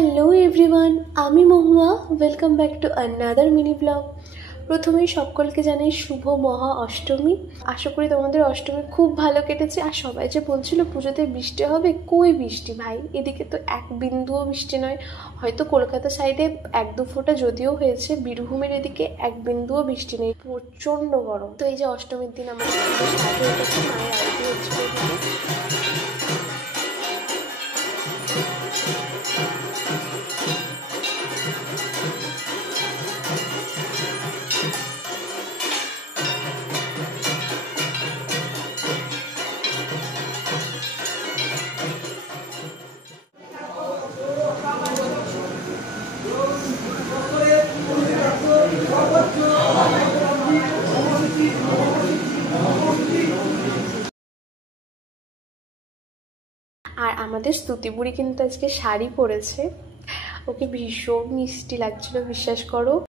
Hello everyone, আমি Mahua. Welcome back to another mini blog. প্রথমেই সকলকে জানাই শুভ মহা অষ্টমী। আশা করি তোমাদের অষ্টমী খুব ভালো কেটেছে। আর সবাই যে বলছিল পুজোতে বৃষ্টি হবে, কই বৃষ্টি ভাই, এদিকে তো এক বিন্দুও বৃষ্টি নয়। হয়তো কলকাতা সাইডে এক দু ফোঁটা যদিও হয়েছে, বীরভূমের এদিকে এক বিন্দুও বৃষ্টি নেই, প্রচণ্ড গরম। তো এই যে অষ্টমীর দিন আমাদের স্টার্ট হয়ে গেছে, মায়ের আরতি হচ্ছিল এদিকে। আর আমাদের স্তুতিবুড়ি কিন্তু আজকে শাড়ি পরেছে, ওকে ভীষণ মিষ্টি লাগছিল, বিশ্বাস করো।